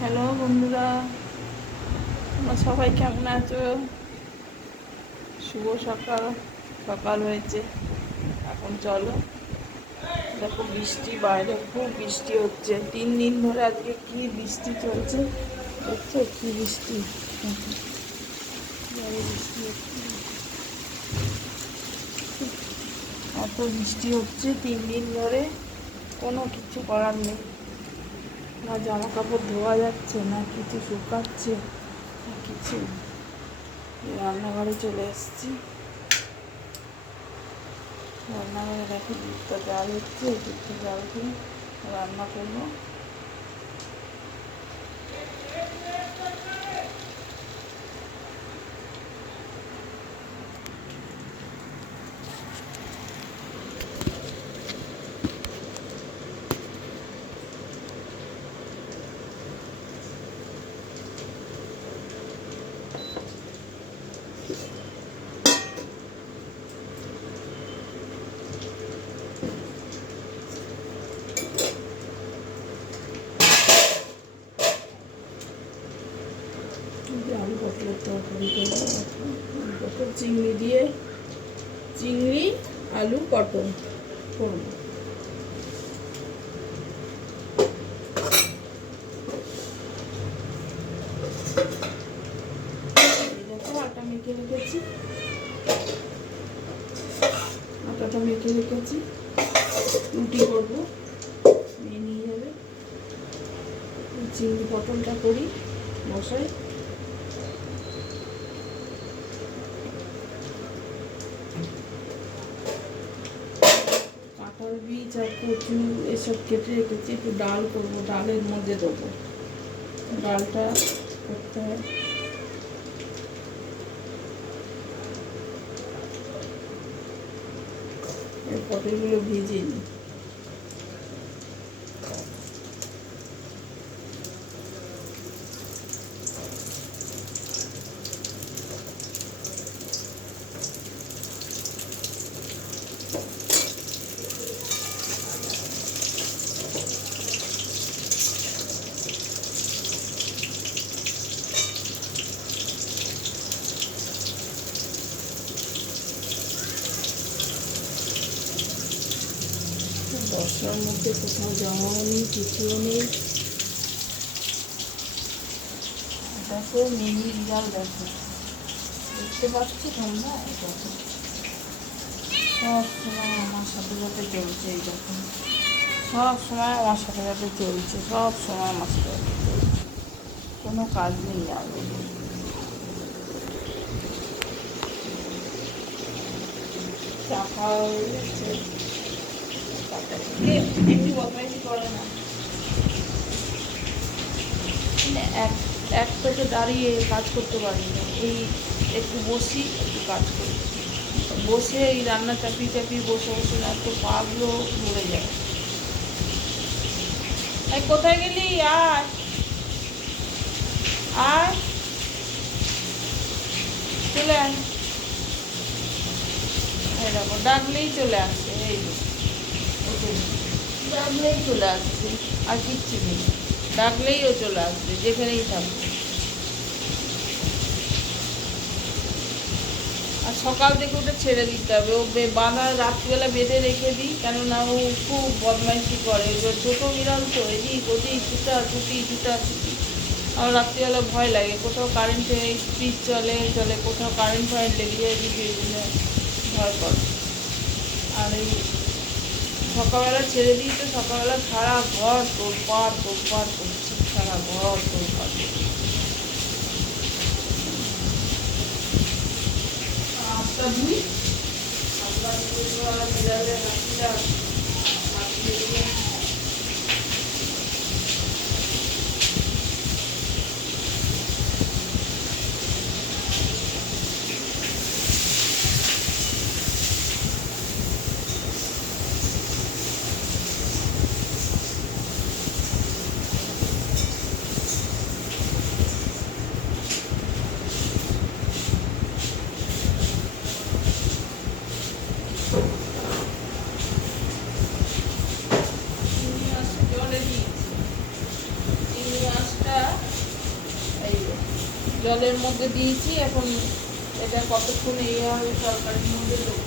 Hello বন্ধুরা, তোমরা সবাই কেমন আছো? শুভ সকাল। সকাল হয়েছে, এখন চলো। দেখো বৃষ্টি, বাইরে খুব বৃষ্টি হচ্ছে। 3 দিন ধরে আজকে কি বৃষ্টি চলছে, দেখছো কি বৃষ্টি। বাইরে বৃষ্টি হচ্ছে, এত বৃষ্টি হচ্ছে 3 দিন ধরে। কোনো কিছু করার নেই, না জামা কাপড় ধোয়া যাচ্ছে, না কিছু শুকাচ্ছে, না কিছু। রান্নাঘরে চলে এসেছি। রান্নাঘরে দেখো দুধটা জাল হচ্ছে, দুধটা জাল করে রান্না করবো। আলু পটলের তরকারি করবো। আলু পটল চিংড়ি দিয়ে, চিংড়ি আলু পটল করবো। দেখো আটা মেখে রেখেছি, আটাটা মেখে রেখেছি। রুটি করবো, মেয়ে নিয়ে যাবে। চিংড়ি পটলটা করি, বসাই। কাঁঠাল বীজ আর কচু এসব কেটে রেখেছি। একটু ডাল করবো, ডালের মধ্যে দেবো। ডালটা করতে হয়। এই পটলগুলো ভিজিয়ে নিই। বর্ষার মধ্যে কোথাও যাওয়াও নেই, কিছুও নেই। দেখো মিনি বিড়াল, দেখো দেখতে পাচ্ছি তোমরা? দেখো সব সময় আমার সাথে সাথে চলছে। এই দেখো সব সময় আমার সাথে সাথে চলছে, সব সময় আমার সাথে সাথে চলছে। কোনো কাজ নেই আর। চা খাওয়া হয়ে যাচ্ছে, একটু বদমাইশি করে না। একটাতে দাঁড়িয়ে কাজ করতে পারি না। এই একটু বসি, একটু কাজ করি। বসে এই রান্না চাপিয়ে চাপিয়ে বসে বসে না তো পাগুলো ধরে যায়। এই কোথায় গেলি? আয় আয়, চলে আয়। এই দেখো ডাকলেই চলে আসছে, এই ডাকলেই চলে আসছে, আর কিচ্ছু নেই। ডাকলেই ও চলে আসবে, যেখানেই থাকবে। আর সকাল থেকে ওটা ছেড়ে দিতে হবে। ও বাঁধা রাত্রিবেলা বেঁধে রেখে দিই, কেননা ও খুব বদমাইশি করে। ছোটো বিড়াল তো, এদিক ওদিক ছুটা ছুটি ছুটা ছুটি। আমার রাত্রিবেলা ভয় লাগে, কোথাও কারেন্টে স্পিড চলে চলে, কোথাও কারেন্ট ফারেন্ট লেগে যায় কিছু, এই জন্য ভয় করে। আর এই সকালবেলা ছেড়ে দিই তো সকালবেলা সারা ঘর তোলপাড় তোলপাড় করছে, সারা ঘর তোলপাড় করছে। আটটা দুই বিড়ালের রাত্রিটা জলের মধ্যে দিয়েছি। এখন এটা কতক্ষণ হবে তরকারির মধ্যে দেবো।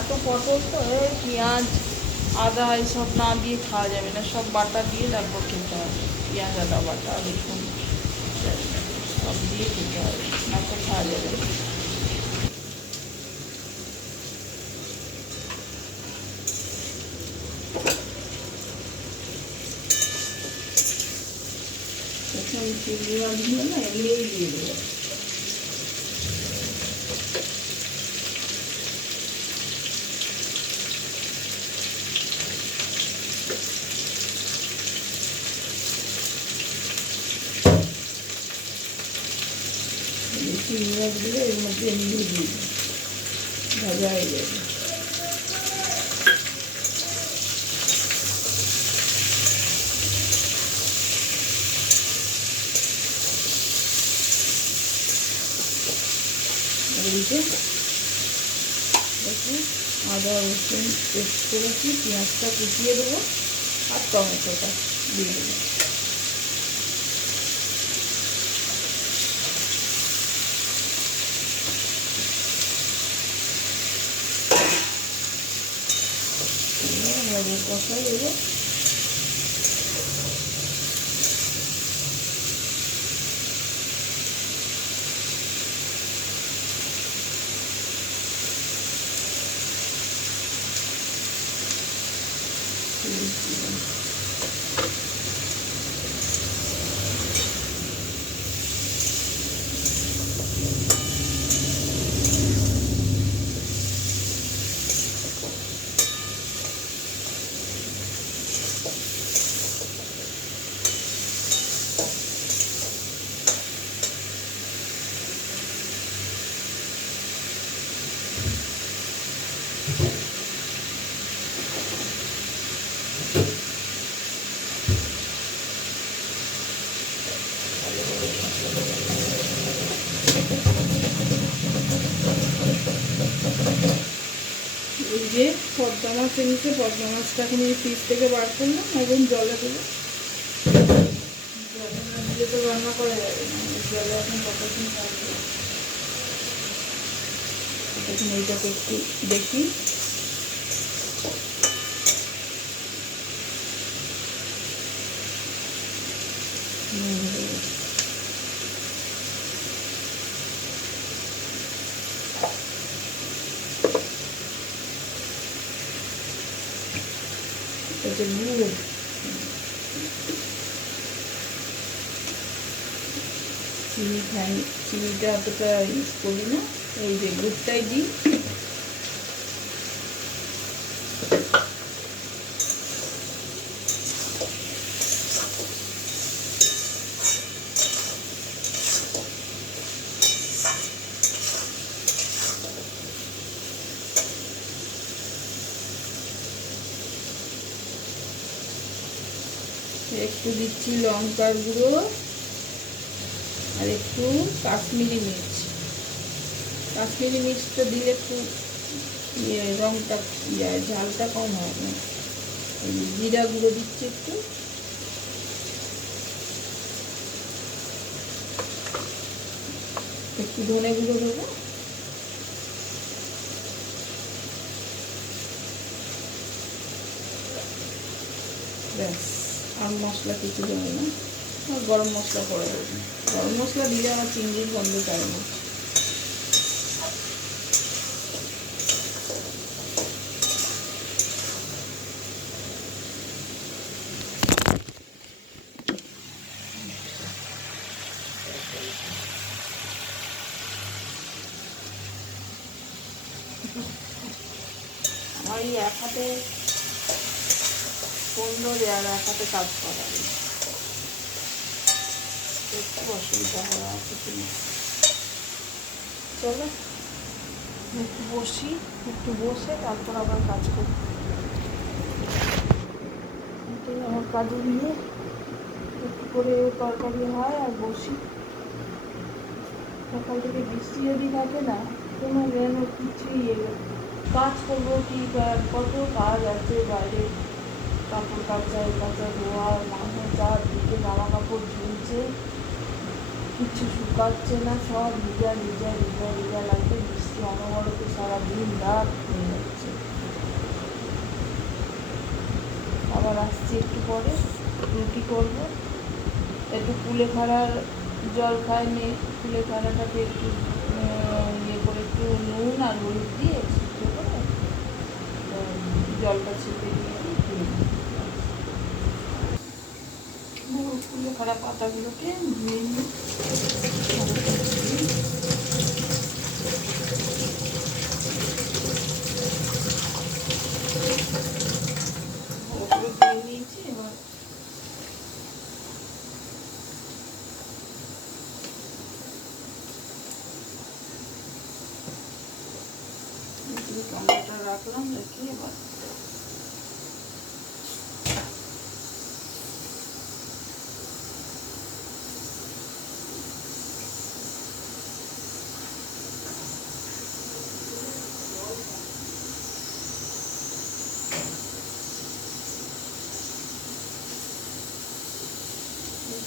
এত পটল তো পেঁয়াজ আদা এসব না দিয়ে খাওয়া যাবে না, সব বাটা দিয়ে তারপর খেতে হবে। পেঁয়াজ আদা বাটা রসুন সব দিয়ে খেতে হবে, না তো খাওয়া যাবে না। এখন চিংড়ি মাছগুলো না এমনিই দিয়ে দেবো। চিংড়ি মাছগুলো এর মধ্যে এমনি দিই, ভাজা হয়ে যাবে। দেখুন আদা রসুন পেস্ট করেছি, পেঁয়াজটা কুচিয়ে দেবো আর টমেটোটা দিয়ে দেবো। কষাই দেবো। এই যে পদ্মা মাছ এনেছে, পদ্মা মাছটা এখন এই পিস থেকে বার করলাম, এখন জলে দেবো। জলে না দিলে তো রান্না করা যাবে না, জলে এখন কতক্ষণ থাকবে। এখন এইটাকে একটু দেখি, গুড় চিনি খাই, চিনিটা অতটা ইউজ করি না, এই যে গুড়টাই দিই। একটু দিচ্ছি লঙ্কার গুঁড়ো আর একটু কাশ্মীরি মির্চ। কাশ্মীরি মির্চটা দিলে একটু রঙটা ঝালটা কম হয় না। জিরা গুঁড়ো দিচ্ছি একটু, একটু ধনে গুঁড়ো দেবো। ব্যাস, আর মশলা কিছু দেবো না, আর গরম মশলা করে দেবো। গরম মশলা দিলে আমার চিংড়ির গন্ধ চাই না। আমার এই এক হাতে সুন্দর আর এক হাতে কাজ করা যায়, একটু অসুবিধা হয় আর কিছু নেই। চলো একটু বসি, একটু বসে তারপর আবার কাজ করি। আমার কাজে নিয়ে একটু করে তরকারি হয় আর বসি। সকাল থেকে বৃষ্টি যদি থাকে না, কোনো যেন কিছুই কাজ করবো কি, কত কাজ আছে বাইরে, কাপড় কাচা কাচা ধোয়া, মাঝে চারদিকে জামা কাপড় ঝুলছে, কিছু শুকাচ্ছে না, সব ভিজা ভিজা ভিজা ভিজা লাগবে। বৃষ্টি অনবরত সারাদিন রাত হয়ে যাচ্ছে। আবার আসছি একটু পরে, রুটি করব। একটু কুলেখাড়ার জল খায় মেয়ে, কুলেখাড়াটাকে একটু ইয়ে করে একটু নুন আর হলুদ দিয়ে সিদ্ধ করে জলটা ছেঁকে দিয়ে কুলেখাড়া পাতাগুলোকে ধুয়ে নিই। ধুয়ে নিয়েছি, এবার টমেটো রাখলাম, রেখে এবার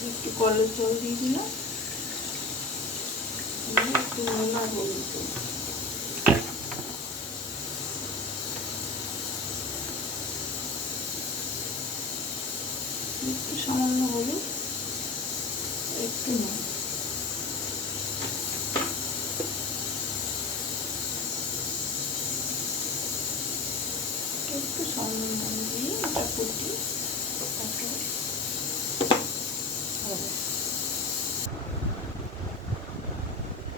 একটু কলের জল দিয়ে দিলাম, একটু নুন আর হলুদ দেব। একটু সামান্য হলুদ, একটু নুন, একটু সামান্য নুন দিয়ে এটা ফুটিয়ে হবে।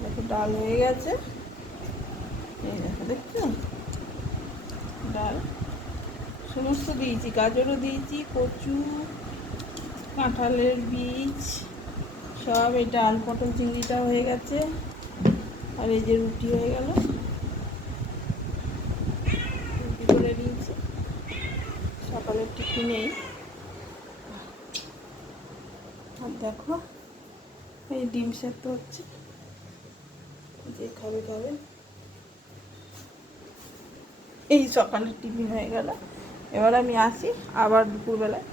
দেখো ডাল হয়ে গেছে, এই দেখো, দেখছো ডাল সমস্ত দিয়েছি, গাজরও দিয়েছি, কচু, কাঁঠালের বীজ সব। এই ডাল পটল চিংড়িটা হয়ে গেছে, আর এই যে রুটি হয়ে গেল, রুটি করে নিয়েছি সকালের টিফিনেই। আর দেখো এই ডিম সেদ্ধ হচ্ছে, যে খাবে খাবে। এই সকালের টিফিন হয়ে গেল। এবার আমি আসি আবার দুপুরবেলায়